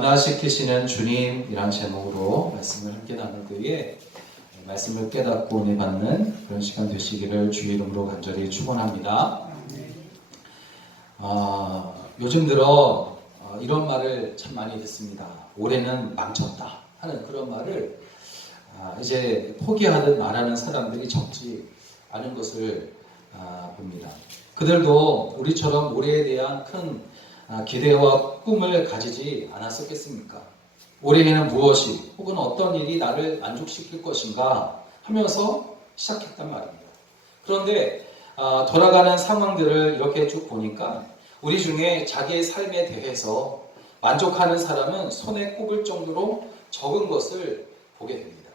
변화시키시는 주님이란 제목으로 말씀을 함께 나눌 때에 말씀을 깨닫고 은혜 받는 그런 시간 되시기를 주의 이름으로 간절히 축원합니다. 요즘 들어 이런 말을 참 많이 듣습니다. 올해는 망쳤다 하는 그런 말을 이제 포기하듯 말하는 사람들이 적지 않은 것을 봅니다. 그들도 우리처럼 올해에 대한 큰 기대와 꿈을 가지지 않았었겠습니까? 올해에는 무엇이 혹은 어떤 일이 나를 만족시킬 것인가 하면서 시작했단 말입니다. 그런데 돌아가는 상황들을 이렇게 쭉 보니까 우리 중에 자기의 삶에 대해서 만족하는 사람은 손에 꼽을 정도로 적은 것을 보게 됩니다.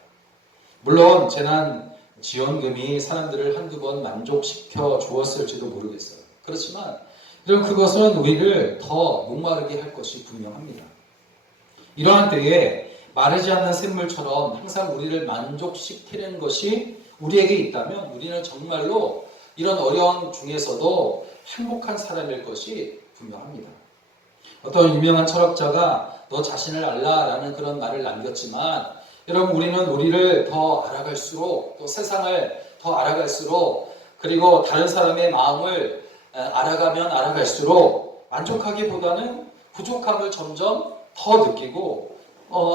물론 재난지원금이 사람들을 한두 번 만족시켜 주었을지도 모르겠어요. 그렇지만 그것은 우리를 더 목마르게 할 것이 분명합니다. 이러한 때에 마르지 않는 샘물처럼 항상 우리를 만족시키는 것이 우리에게 있다면 우리는 정말로 이런 어려움 중에서도 행복한 사람일 것이 분명합니다. 어떤 유명한 철학자가 너 자신을 알라라는 그런 말을 남겼지만 여러분 우리는 우리를 더 알아갈수록 또 세상을 더 알아갈수록 그리고 다른 사람의 마음을 알아가면 알아갈수록 만족하기보다는 부족함을 점점 더 느끼고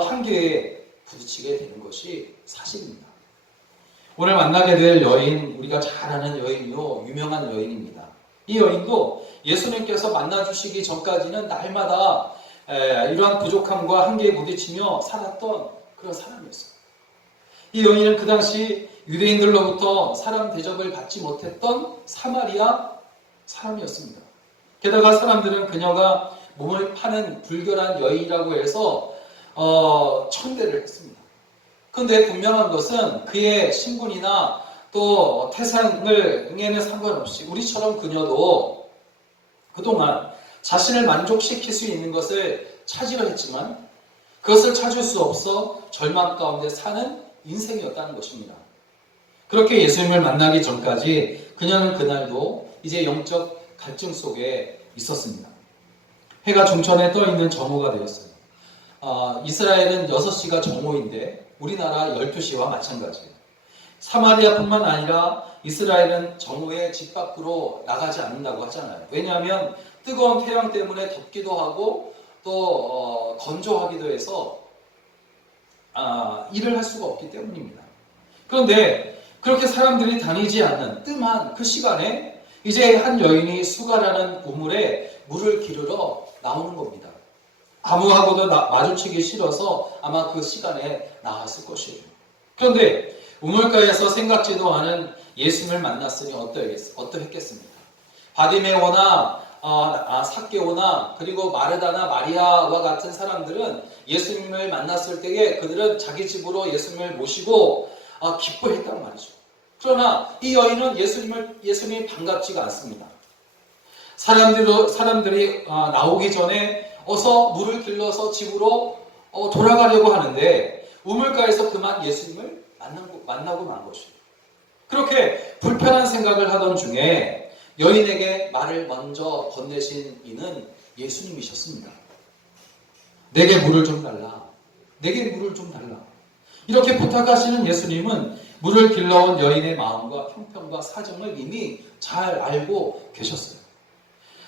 한계에 부딪히게 되는 것이 사실입니다. 오늘 만나게 될 여인, 우리가 잘 아는 여인이요, 유명한 여인입니다. 이 여인도 예수님께서 만나주시기 전까지는 날마다 이러한 부족함과 한계에 부딪히며 살았던 그런 사람이었어요. 이 여인은 그 당시 유대인들로부터 사람 대접을 받지 못했던 사마리아 사람이었습니다. 게다가 사람들은 그녀가 몸을 파는 불결한 여인이라고 해서 천대를 했습니다. 그런데 분명한 것은 그의 신분이나 또 태생에는 상관없이 우리처럼 그녀도 그동안 자신을 만족시킬 수 있는 것을 찾으려 했지만 그것을 찾을 수 없어 절망 가운데 사는 인생이었다는 것입니다. 그렇게 예수님을 만나기 전까지 그녀는 그날도 이제 영적 갈증 속에 있었습니다. 해가 중천에 떠있는 정오가 되었어요. 이스라엘은 6시가 정오인데 우리나라 12시와 마찬가지예요. 사마리아뿐만 아니라 이스라엘은 정오에 집 밖으로 나가지 않는다고 하잖아요. 왜냐하면 뜨거운 태양 때문에 덥기도 하고 또 건조하기도 해서 일을 할 수가 없기 때문입니다. 그런데 그렇게 사람들이 다니지 않는 뜸한 그 시간에 이제 한 여인이 수가라는 우물에 물을 기르러 나오는 겁니다. 아무하고도 마주치기 싫어서 아마 그 시간에 나왔을 것이에요. 그런데 우물가에서 생각지도 않은 예수님을 만났으니 어떠했겠습니까? 바디메오나 삭개오나 그리고 마르다나 마리아와 같은 사람들은 예수님을 만났을 때에 그들은 자기 집으로 예수님을 모시고 기뻐했단 말이죠. 그러나 이 여인은 예수님이 반갑지가 않습니다. 사람들이 나오기 전에 어서 물을 길러서 집으로 돌아가려고 하는데 우물가에서 그만 예수님을 만나고 만 것이에요. 그렇게 불편한 생각을 하던 중에 여인에게 말을 먼저 건네신 이는 예수님이셨습니다. 내게 물을 좀 달라. 내게 물을 좀 달라. 이렇게 부탁하시는 예수님은 물을 길러온 여인의 마음과 형편과 사정을 이미 잘 알고 계셨어요.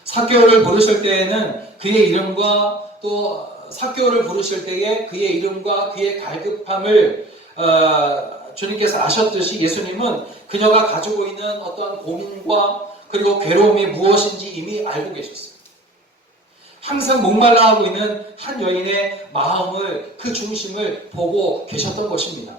삭개오를 부르실 때에는 그의 이름과 또 삭개오를 부르실 때에 그의 이름과 그의 갈급함을 주님께서 아셨듯이 예수님은 그녀가 가지고 있는 어떠한 고민과 그리고 괴로움이 무엇인지 이미 알고 계셨어요. 항상 목말라 하고 있는 한 여인의 마음을 그 중심을 보고 계셨던 것입니다.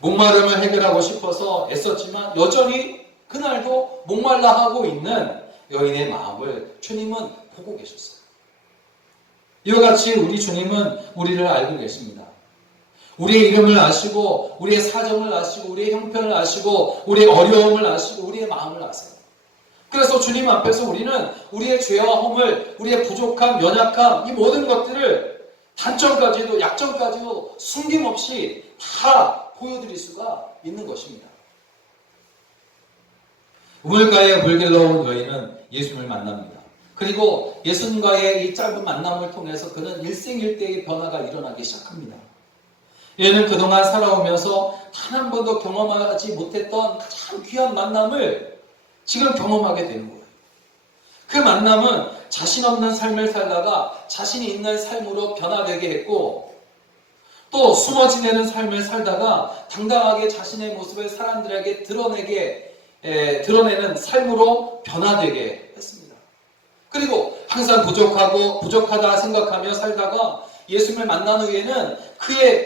목마름을 해결하고 싶어서 애썼지만 여전히 그날도 목말라 하고 있는 여인의 마음을 주님은 보고 계셨어요. 이와 같이 우리 주님은 우리를 알고 계십니다. 우리의 이름을 아시고 우리의 사정을 아시고 우리의 형편을 아시고 우리의 어려움을 아시고 우리의 마음을 아세요. 그래서 주님 앞에서 우리는 우리의 죄와 허물, 우리의 부족함, 연약함 이 모든 것들을 단점까지도 약점까지도 숨김없이 다 보여드릴 수가 있는 것입니다. 우물가에 물 길러온 여인은 예수님을 만납니다. 그리고 예수님과의 이 짧은 만남을 통해서 그는 일생일대의 변화가 일어나기 시작합니다. 얘는 그동안 살아오면서 단 한 번도 경험하지 못했던 가장 귀한 만남을 지금 경험하게 되는 거예요. 그 만남은 자신 없는 삶을 살다가 자신이 있는 삶으로 변화되게 했고, 또 숨어 지내는 삶을 살다가 당당하게 자신의 모습을 사람들에게 드러내는 삶으로 변화되게 했습니다. 그리고 항상 부족하다 생각하며 살다가 예수님을 만난 후에는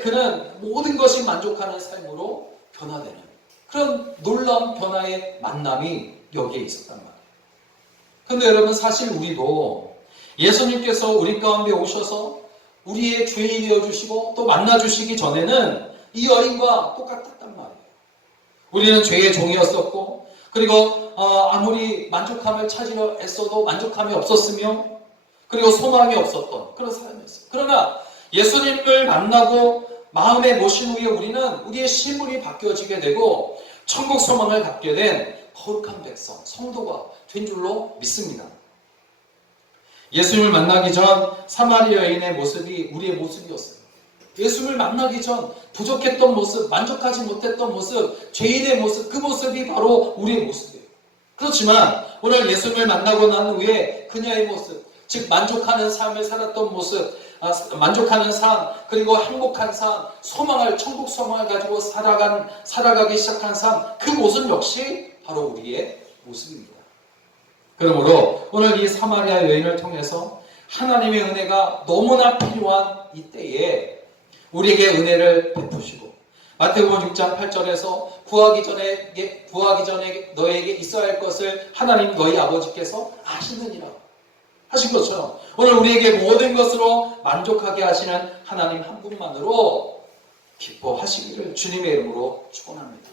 그는 모든 것이 만족하는 삶으로 변화되는 그런 놀라운 변화의 만남이 여기에 있었단 말이에요. 그런데 여러분, 사실 우리도 예수님께서 우리 가운데 오셔서 우리의 죄인이 되어주시고 또 만나주시기 전에는 이 여인과 똑같았단 말이에요. 우리는 죄의 종이었었고, 그리고 아무리 만족함을 찾으려 애써도 만족함이 없었으며, 그리고 소망이 없었던 그런 사람이었어요. 그러나 예수님을 만나고 마음에 모신 후에 우리는 우리의 시물이 바뀌어지게 되고 천국 소망을 갖게 된 거룩한 백성, 성도가 된 줄로 믿습니다. 예수님을 만나기 전 사마리아 여인의 모습이 우리의 모습이었어요. 예수님을 만나기 전 부족했던 모습, 만족하지 못했던 모습, 죄인의 모습, 그 모습이 바로 우리의 모습이에요. 그렇지만 오늘 예수님을 만나고 난 후에 그녀의 모습, 즉 만족하는 삶을 살았던 모습, 만족하는 삶, 그리고 행복한 삶, 천국 소망을 가지고 살아가기 시작한 삶, 그 모습 역시 바로 우리의 모습입니다. 그러므로 오늘 이 사마리아 여인을 통해서 하나님의 은혜가 너무나 필요한 이때에 우리에게 은혜를 베푸시고, 마태복음 6장 8절에서 구하기 전에 너에게 있어야 할 것을 하나님 너희 아버지께서 아시느니라 하신 것처럼 오늘 우리에게 모든 것으로 만족하게 하시는 하나님 한 분만으로 기뻐하시기를 주님의 이름으로 축원합니다.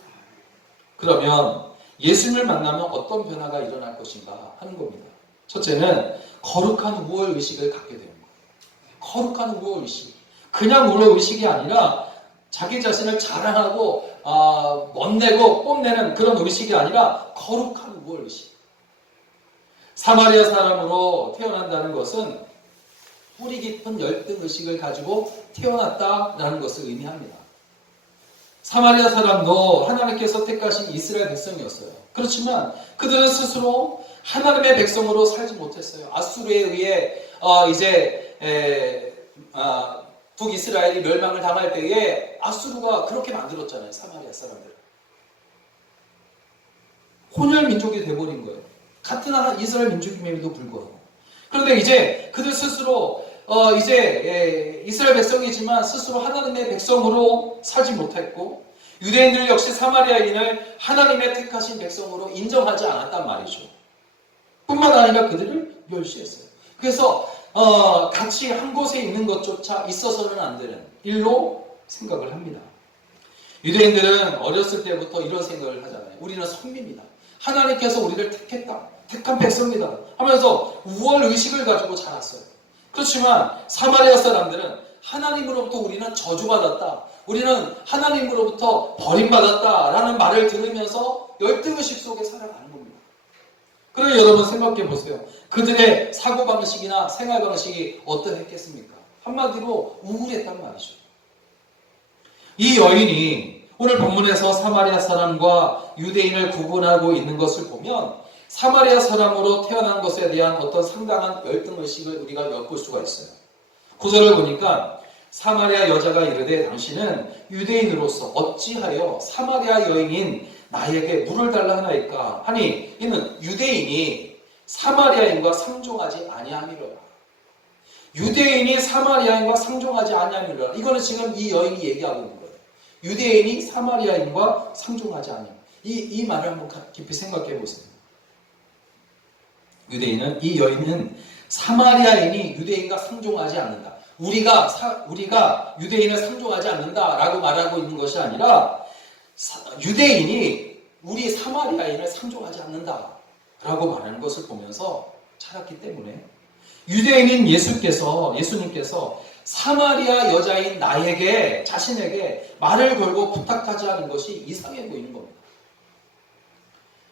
그러면 예수님을 만나면 어떤 변화가 일어날 것인가 하는 겁니다. 첫째는 거룩한 우월의식을 갖게 되는 거예요. 거룩한 우월의식. 그냥 우월의식이 아니라 자기 자신을 자랑하고 멋내고 뽐내는 그런 의식이 아니라 거룩한 우월의식. 사마리아 사람으로 태어난다는 것은 뿌리 깊은 열등의식을 가지고 태어났다라는 것을 의미합니다. 사마리아 사람도 하나님께서 택하신 이스라엘 백성이었어요. 그렇지만 그들은 스스로 하나님의 백성으로 살지 못했어요. 아수르에 의해 북이스라엘이 멸망을 당할 때에 아수르가 그렇게 만들었잖아요. 사마리아 사람들을. 혼혈 민족이 돼버린 거예요. 같은 이스라엘 민족임에도 불구하고. 그런데 이제 그들 스스로 이스라엘 백성이지만 스스로 하나님의 백성으로 살지 못했고, 유대인들 역시 사마리아인을 하나님의 택하신 백성으로 인정하지 않았단 말이죠. 뿐만 아니라 그들을 멸시했어요. 그래서 같이 한 곳에 있는 것조차 있어서는 안 되는 일로 생각을 합니다. 유대인들은 어렸을 때부터 이런 생각을 하잖아요. 우리는 선비입니다. 하나님께서 우리를 택한 백성이다 하면서 우월의식을 가지고 자랐어요. 그렇지만 사마리아 사람들은 하나님으로부터 우리는 저주받았다, 우리는 하나님으로부터 버림받았다 라는 말을 들으면서 열등의식 속에 살아가는 겁니다. 그럼 여러분 생각해 보세요. 그들의 사고방식이나 생활방식이 어떠했겠습니까? 한마디로 우울했단 말이죠. 이 여인이 오늘 본문에서 사마리아 사람과 유대인을 구분하고 있는 것을 보면 사마리아 사람으로 태어난 것에 대한 어떤 상당한 열등의식을 우리가 엿볼 수가 있어요. 구절을 보니까 사마리아 여자가 이르되 당신은 유대인으로서 어찌하여 사마리아 여인인 나에게 물을 달라 하나이까 하니, 이는 유대인이 사마리아인과 상종하지 아니함이로라. 유대인이 사마리아인과 상종하지 아니함이로라. 이거는 지금 이 여인이 얘기하고 있는 거예요. 유대인이 사마리아인과 상종하지 아니함. 이 말을 한번 깊이 생각해 보세요. 이 여인은 사마리아인이 유대인과 상종하지 않는다. 우리가 유대인을 상종하지 않는다라고 말하고 있는 것이 아니라 유대인이 우리 사마리아인을 상종하지 않는다라고 말하는 것을 보면서 자랐기 때문에 유대인인 예수님께서 사마리아 여자인 자신에게 말을 걸고 부탁하지 않은 것이 이상해 보이는 겁니다.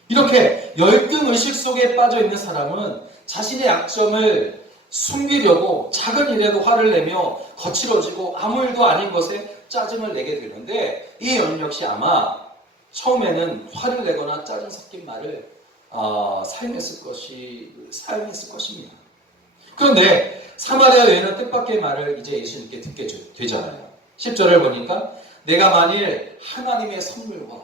이렇게 열등의식 속에 빠져 있는 사람은 자신의 약점을 숨기려고 작은 일에도 화를 내며 거칠어지고 아무 일도 아닌 것에 짜증을 내게 되는데, 이 여인 역시 아마 처음에는 화를 내거나 짜증 섞인 말을 사용했을 것입니다. 그런데 사마리아 여인은 뜻밖의 말을 이제 예수님께 듣게 되잖아요. 10절을 보니까 내가 만일 하나님의 선물과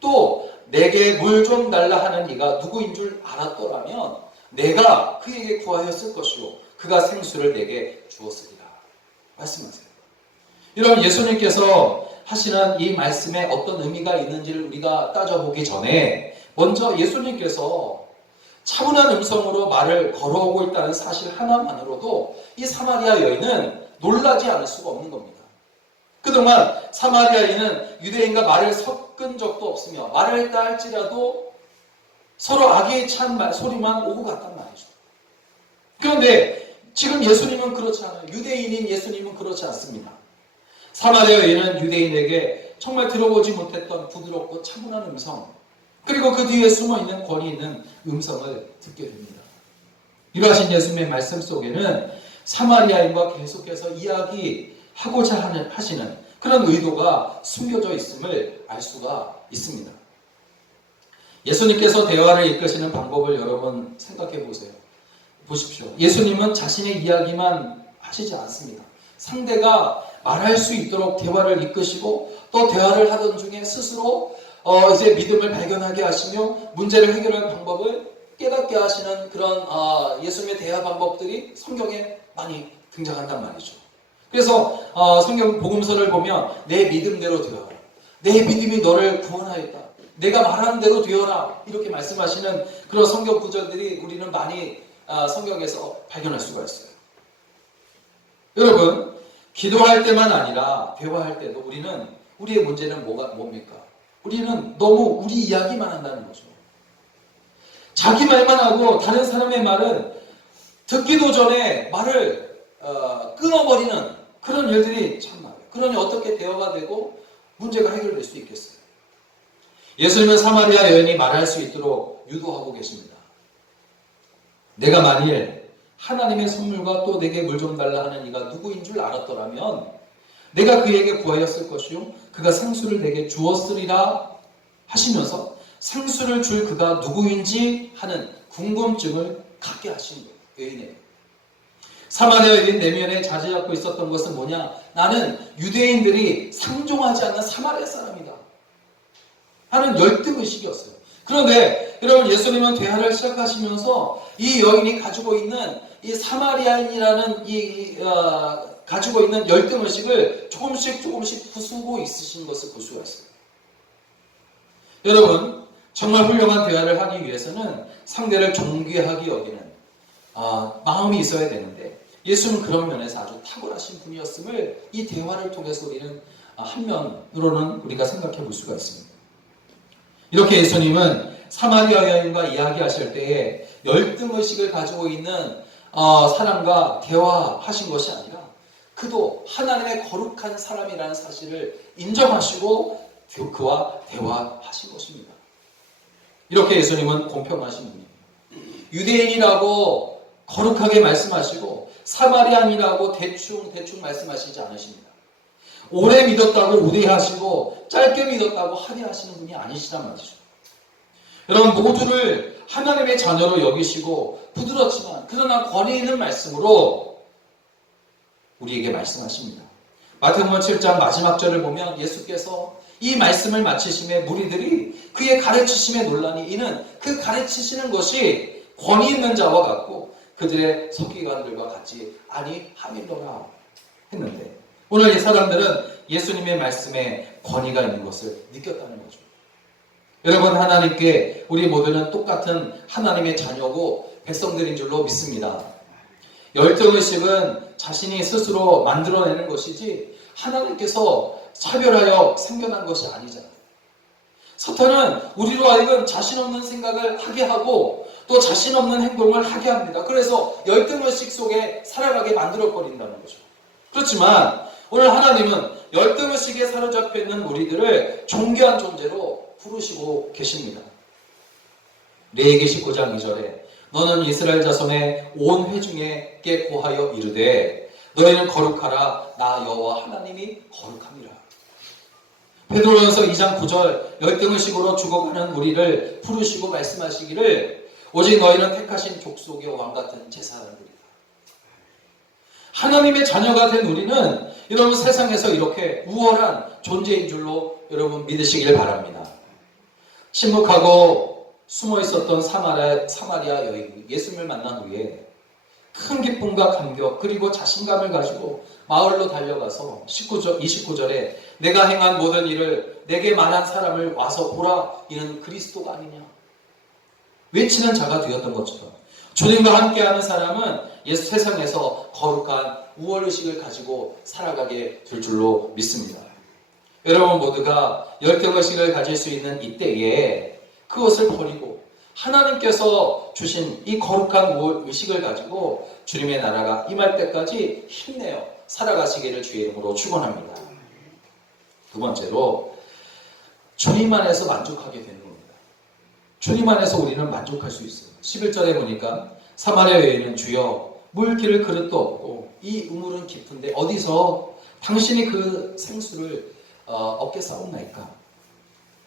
또 내게 물 좀 달라 하는 이가 누구인 줄 알았더라면 내가 그에게 구하였을 것이요 그가 생수를 내게 주었으리라 말씀하세요. 여러분, 예수님께서 하시는 이 말씀에 어떤 의미가 있는지를 우리가 따져보기 전에 먼저 예수님께서 차분한 음성으로 말을 걸어오고 있다는 사실 하나만으로도 이 사마리아 여인은 놀라지 않을 수가 없는 겁니다. 그동안 사마리아 여인은 유대인과 말을 섞은 적도 없으며 말을 했다 할지라도 서로 악에 찬 소리만 오고 갔단 말이죠. 그런데 지금 예수님은 그렇지 않아요. 유대인인 예수님은 그렇지 않습니다. 사마리아 여인은 유대인에게 정말 들어보지 못했던 부드럽고 차분한 음성, 그리고 그 뒤에 숨어있는 권위 있는 음성을 듣게 됩니다. 이러하신 예수님의 말씀 속에는 사마리아인과 계속해서 이야기하고자 하시는 그런 의도가 숨겨져 있음을 알 수가 있습니다. 예수님께서 대화를 이끄시는 방법을 여러분 생각해 보십시오. 예수님은 자신의 이야기만 하시지 않습니다. 상대가 말할 수 있도록 대화를 이끄시고 또 대화를 하던 중에 스스로 이제 믿음을 발견하게 하시며 문제를 해결할 방법을 깨닫게 하시는 그런 예수님의 대화 방법들이 성경에 많이 등장한단 말이죠. 그래서 성경 복음서를 보면 내 믿음대로 되어라, 내 믿음이 너를 구원하였다, 내가 말하는 대로 되어라, 이렇게 말씀하시는 그런 성경 구절들이 우리는 많이 성경에서 발견할 수가 있어요. 여러분, 기도할 때만 아니라 대화할 때도 우리의 문제는 뭡니까? 우리는 너무 우리 이야기만 한다는 거죠. 자기 말만 하고 다른 사람의 말은 듣기도 전에 말을 끊어버리는 그런 일들이 참 많아요. 그러니 어떻게 대화가 되고 문제가 해결될 수 있겠어요? 예수님은 사마리아 여인이 말할 수 있도록 유도하고 계십니다. 내가 만일 하나님의 선물과 또 내게 물 좀 달라 하는 이가 누구인 줄 알았더라면 내가 그에게 구하였을 것이요 그가 생수를 내게 주었으리라 하시면서 생수를 줄 그가 누구인지 하는 궁금증을 갖게 하신 여인이에요. 사마리아 여인 내면에 자리 잡고 있었던 것은 뭐냐? 나는 유대인들이 상종하지 않는 사마리아 사람이다 하는 열등의식이었어요. 그런데 여러분, 예수님은 대화를 시작하시면서 이 여인이 가지고 있는 이 사마리아인이라는 가지고 있는 열등의식을 조금씩 부수고 있으신 것을 볼 수가 있어요. 여러분, 정말 훌륭한 대화를 하기 위해서는 상대를 존귀하게 여기는 마음이 있어야 되는데 예수는 그런 면에서 아주 탁월하신 분이었음을 이 대화를 통해서 우리는 한면으로는 우리가 생각해 볼 수가 있습니다. 이렇게 예수님은 사마리아 여인과 이야기하실 때에 열등의식을 가지고 있는 사람과 대화하신 것이 아니라 그도 하나님의 거룩한 사람이라는 사실을 인정하시고 그와 대화하신 것입니다. 이렇게 예수님은 공평하신 분입니다. 유대인이라고 거룩하게 말씀하시고 사마리아인이라고 대충 말씀하시지 않으십니다. 오래 믿었다고 우대하시고 짧게 믿었다고 하대하시는 분이 아니시란 말이죠. 여러분, 모두를 하나님의 자녀로 여기시고 부드럽지만 그러나 권위 있는 말씀으로 우리에게 말씀하십니다. 마태복음 7장 마지막 절을 보면 예수께서 이 말씀을 마치심에 무리들이 그의 가르치심에 놀라니 이는 그 가르치시는 것이 권위 있는 자와 같고 그들의 서기관들과 같이 아니함이로라 했는데, 오늘 이 사람들은 예수님의 말씀에 권위가 있는 것을 느꼈다는 거죠. 여러분, 하나님께 우리 모두는 똑같은 하나님의 자녀고 백성들인 줄로 믿습니다. 열등의식은 자신이 스스로 만들어내는 것이지 하나님께서 차별하여 생겨난 것이 아니잖아요. 사탄은 우리로 하여금 자신 없는 생각을 하게 하고 또 자신 없는 행동을 하게 합니다. 그래서 열등의식 속에 살아가게 만들어버린다는 거죠. 그렇지만 오늘 하나님은 열등의식에 사로잡혀 있는 우리들을 존귀한 존재로 부르시고 계십니다. 레위기 19장 2절에 너는 이스라엘 자손의 온 회중에게 고하여 이르되 너희는 거룩하라 나 여호와 하나님이 거룩함이라. 베드로전서 2장 9절 열등의식으로 죽어가는 우리를 부르시고 말씀하시기를 오직 너희는 택하신 족속의 왕같은 제사장들이다. 하나님의 자녀가 된 우리는 여러분 세상에서 이렇게 우월한 존재인 줄로 여러분 믿으시길 바랍니다. 침묵하고 숨어 있었던 사마리아 여인이 예수님을 만난 후에 큰 기쁨과 감격 그리고 자신감을 가지고 마을로 달려가서 29절에 내가 행한 모든 일을 내게 말한 사람을 와서 보라 이는 그리스도가 아니냐 외치는 자가 되었던 것처럼 주님과 함께하는 사람은 세상에서 거룩한 우월의식을 가지고 살아가게 될 줄로 믿습니다. 여러분 모두가 열등의식을 가질 수 있는 이때에 그것을 버리고 하나님께서 주신 이 거룩한 의식을 가지고 주님의 나라가 임할 때까지 힘내어 살아가시기를 주의 이름으로 축원합니다. 두 번째로 주님 안에서 만족하게 되는 겁니다. 주님 안에서 우리는 만족할 수 있어요. 11절에 보니까 사마리아 여인은 주여 물기를 그릇도 없고 이 우물은 깊은데 어디서 당신이 그 생수를 얻게 싸웠나이까?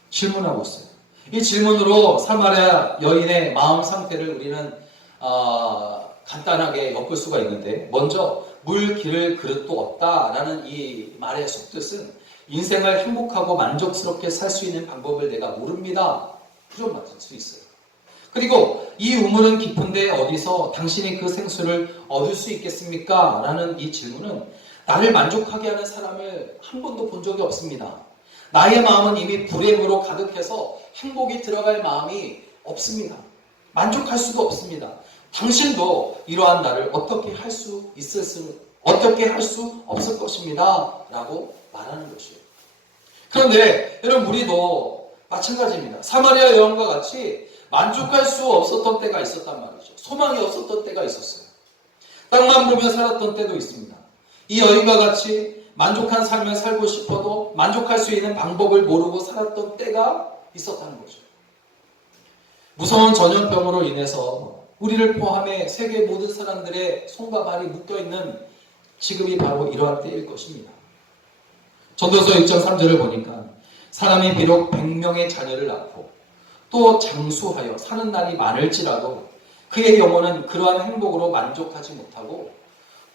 질문하고 있어요. 이 질문으로 사마리아 여인의 마음 상태를 우리는 간단하게 엮을 수가 있는데 먼저 물 기를 그릇도 없다라는 이 말의 속뜻은 인생을 행복하고 만족스럽게 살 수 있는 방법을 내가 모릅니다. 그런 말일 수 있어요. 그리고 이 우물은 깊은데 어디서 당신이 그 생수를 얻을 수 있겠습니까? 라는 이 질문은 나를 만족하게 하는 사람을 한 번도 본 적이 없습니다. 나의 마음은 이미 불행으로 가득해서 행복이 들어갈 마음이 없습니다. 만족할 수도 없습니다. 당신도 이러한 나를 어떻게 할 수 없을 것입니다. 라고 말하는 것이에요. 그런데 여러분 우리도 마찬가지입니다. 사마리아 여인과 같이 만족할 수 없었던 때가 있었단 말이죠. 소망이 없었던 때가 있었어요. 땅만 보며 살았던 때도 있습니다. 이 여인과 같이 만족한 삶을 살고 싶어도 만족할 수 있는 방법을 모르고 살았던 때가 있었다는 거죠. 무서운 전염병으로 인해서 우리를 포함해 세계 모든 사람들의 손과 발이 묶여있는 지금이 바로 이러한 때일 것입니다. 전도서 6장 3절을 보니까 사람이 비록 100명의 자녀를 낳고 또 장수하여 사는 날이 많을지라도 그의 영혼은 그러한 행복으로 만족하지 못하고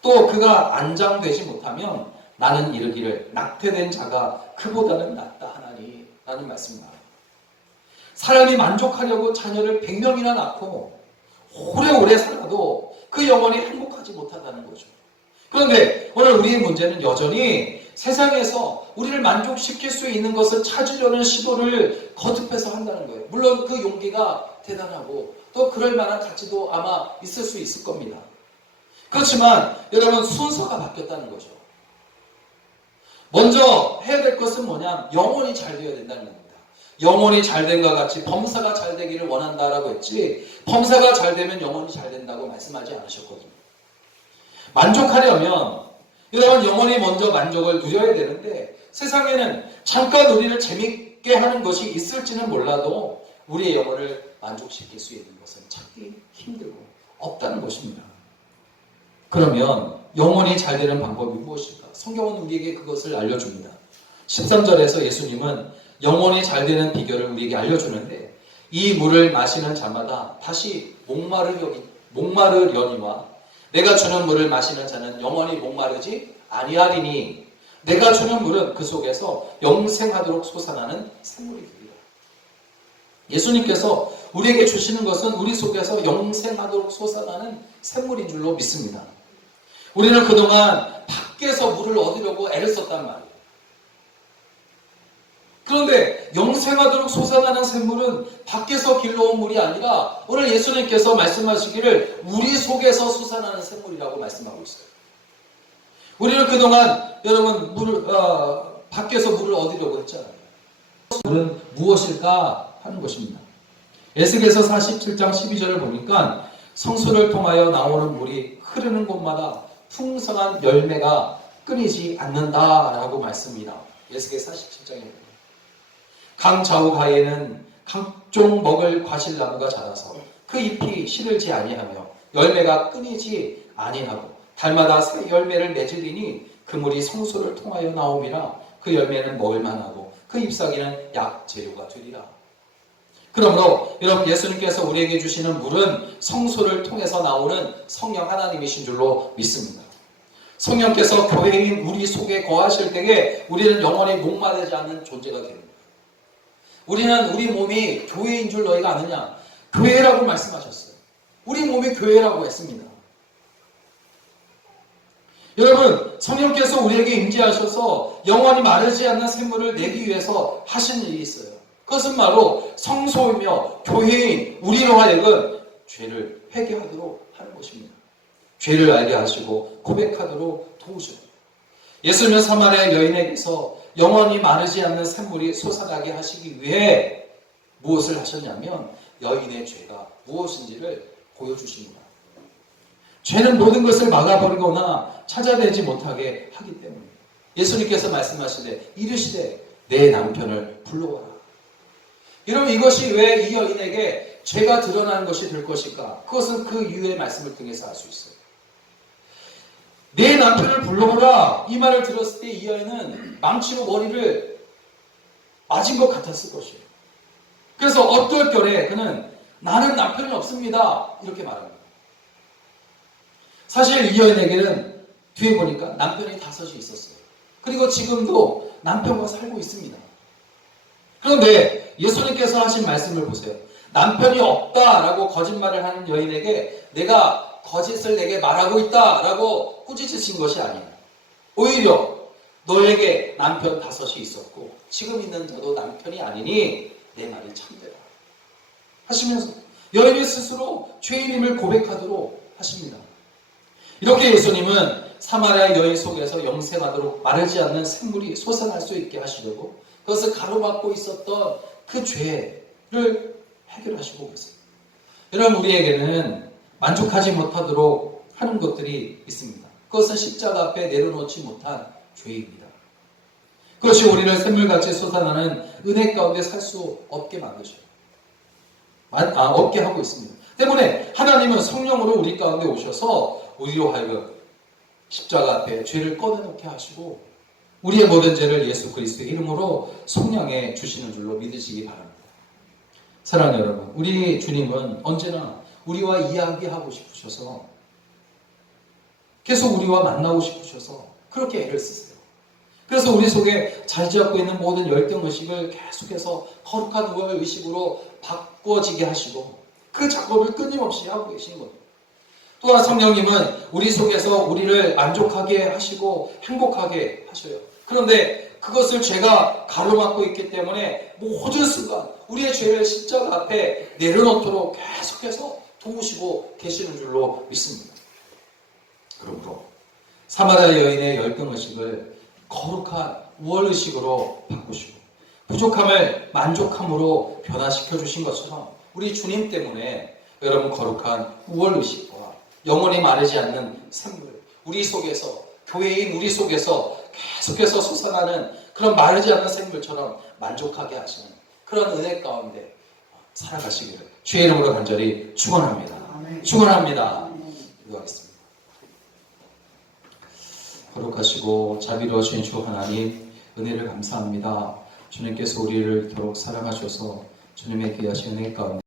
또 그가 안장되지 못하면 나는 이르기를 낙태된 자가 그보다는 낫다 하나니 라는 말씀입니다. 사람이 만족하려고 자녀를 100명이나 낳고 오래오래 살아도 그 영혼이 행복하지 못하다는 거죠. 그런데 오늘 우리의 문제는 여전히 세상에서 우리를 만족시킬 수 있는 것을 찾으려는 시도를 거듭해서 한다는 거예요. 물론 그 용기가 대단하고 또 그럴 만한 가치도 아마 있을 수 있을 겁니다. 그렇지만 여러분 순서가 바뀌었다는 거죠. 먼저 해야 될 것은 뭐냐? 영혼이 잘 되어야 된다는 겁니다. 영혼이 잘 된과 같이 범사가 잘 되기를 원한다라고 했지 범사가 잘 되면 영혼이 잘 된다고 말씀하지 않으셨거든요. 만족하려면 여러분 영혼이 먼저 만족을 누려야 되는데 세상에는 잠깐 우리를 재밌게 하는 것이 있을지는 몰라도 우리의 영혼을 만족시킬 수 있는 것은 찾기 힘들고 없다는 것입니다. 그러면 영혼이 잘 되는 방법이 무엇일까? 성경은 우리에게 그것을 알려줍니다. 13절에서 예수님은 영혼이 잘 되는 비결을 우리에게 알려주는데 이 물을 마시는 자마다 다시 목마르려니와 내가 주는 물을 마시는 자는 영원히 목마르지 아니하리니 내가 주는 물은 그 속에서 영생하도록 솟아나는 샘물이 되리라. 예수님께서 우리에게 주시는 것은 우리 속에서 영생하도록 솟아나는 샘물인 줄로 믿습니다. 우리는 그동안 밖에서 물을 얻으려고 애를 썼단 말이에요. 그런데 영생하도록 솟아나는 샘물은 밖에서 길러온 물이 아니라 오늘 예수님께서 말씀하시기를 우리 속에서 솟아나는 샘물이라고 말씀하고 있어요. 우리는 그동안 여러분 밖에서 물을 얻으려고 했잖아요. 물은 무엇일까 하는 것입니다. 에스겔서 47장 12절을 보니까 성소를 통하여 나오는 물이 흐르는 곳마다 풍성한 열매가 끊이지 않는다라고 말씀합니다. 에스겔 47장에 강 좌우 가에는 각종 먹을 과실나무가 자라서 그 잎이 시들지 아니하며 열매가 끊이지 아니하고 달마다 새 열매를 맺으리니 그 물이 성소를 통하여 나옴이라. 그 열매는 먹을 만하고 그 잎사귀는 약 재료가 되리라. 그러므로 여러분, 예수님께서 우리에게 주시는 물은 성소를 통해서 나오는 성령 하나님이신 줄로 믿습니다. 성령께서 교회인 우리 속에 거하실 때에 우리는 영원히 목마르지 않는 존재가 됩니다. 우리는 우리 몸이 교회인 줄 너희가 아느냐? 교회라고 말씀하셨어요. 우리 몸이 교회라고 했습니다. 여러분, 성령께서 우리에게 임재하셔서 영원히 마르지 않는 샘물을 내기 위해서 하신 일이 있어요. 그것은 바로 성소이며 교회인 우리로 하여금 죄를 회개하도록 하는 것입니다. 죄를 알게 하시고 고백하도록 도우셔요. 예수님은 사마리아 여인에게서 영원히 마르지 않는 샘물이 솟아나게 하시기 위해 무엇을 하셨냐면 여인의 죄가 무엇인지를 보여주십니다. 죄는 모든 것을 막아버리거나 찾아내지 못하게 하기 때문에 예수님께서 말씀하시되 이르시되 내 남편을 불러와라. 여러분, 이것이 왜 이 여인에게 죄가 드러나는 것이 될 것일까? 그것은 그 이유의 말씀을 통해서 알 수 있어요. 내 남편을 불러오라, 이 말을 들었을 때 이 여인은 망치로 머리를 맞은 것 같았을 것이에요. 그래서 얼떨결에 그는 나는 남편이 없습니다 이렇게 말합니다. 사실 이 여인에게는 뒤에 보니까 남편이 5이 있었어요. 그리고 지금도 남편과 살고 있습니다. 그런데 예수님께서 하신 말씀을 보세요. 남편이 없다라고 거짓말을 하는 여인에게 내가 거짓을 내게 말하고 있다라고 꾸짖으신 것이 아니에요. 오히려 너에게 남편 5이 있었고 지금 있는 자도 남편이 아니니 내 말이 참되라 하시면서 여인이 스스로 죄인임을 고백하도록 하십니다. 이렇게 예수님은 사마리아 여인 속에서 영생하도록 마르지 않는 샘물이 솟아날 수 있게 하시려고 그것을 가로막고 있었던 그 죄를 해결하시고 계세요. 여러분, 우리에게는 만족하지 못하도록 하는 것들이 있습니다. 그것은 십자가 앞에 내려놓지 못한 죄입니다. 그것이 우리를 샘물같이 솟아나는 은혜 가운데 살 수 없게 만드셔요. 없게 하고 있습니다. 때문에 하나님은 성령으로 우리 가운데 오셔서 우리로 하여금 십자가 앞에 죄를 꺼내놓게 하시고 우리의 모든 죄를 예수 그리스도의 이름으로 속량해 주시는 줄로 믿으시기 바랍니다. 사랑하는 여러분, 우리 주님은 언제나 우리와 이야기하고 싶으셔서 계속 우리와 만나고 싶으셔서 그렇게 애를 쓰세요. 그래서 우리 속에 자리 잡고 있는 모든 열등의식을 계속해서 거룩한 의식으로 바꿔지게 하시고 그 작업을 끊임없이 하고 계신 거예요. 또한 성령님은 우리 속에서 우리를 만족하게 하시고 행복하게 하셔요. 그런데 그것을 죄가 가로막고 있기 때문에 모든 순간 우리의 죄를 십자가 앞에 내려놓도록 계속해서 도우시고 계시는 줄로 믿습니다. 그러므로 사마리아 여인의 열등의식을 거룩한 우월의식으로 바꾸시고 부족함을 만족함으로 변화시켜 주신 것처럼 우리 주님 때문에 여러분 거룩한 우월의식과 영원히 마르지 않는 샘물 우리 속에서 교회인 우리 속에서 계속해서 솟아나는 그런 마르지 않는 샘물처럼 만족하게 하시는 그런 은혜 가운데 살아가시기를 주의 이름으로 간절히 축원합니다. 축원합니다. 기도하겠습니다. 거룩하시고 자비로우신 주 하나님, 은혜를 감사합니다. 주님께서 우리를 이토록 사랑하셔서 주님의 귀하신 은혜 가운데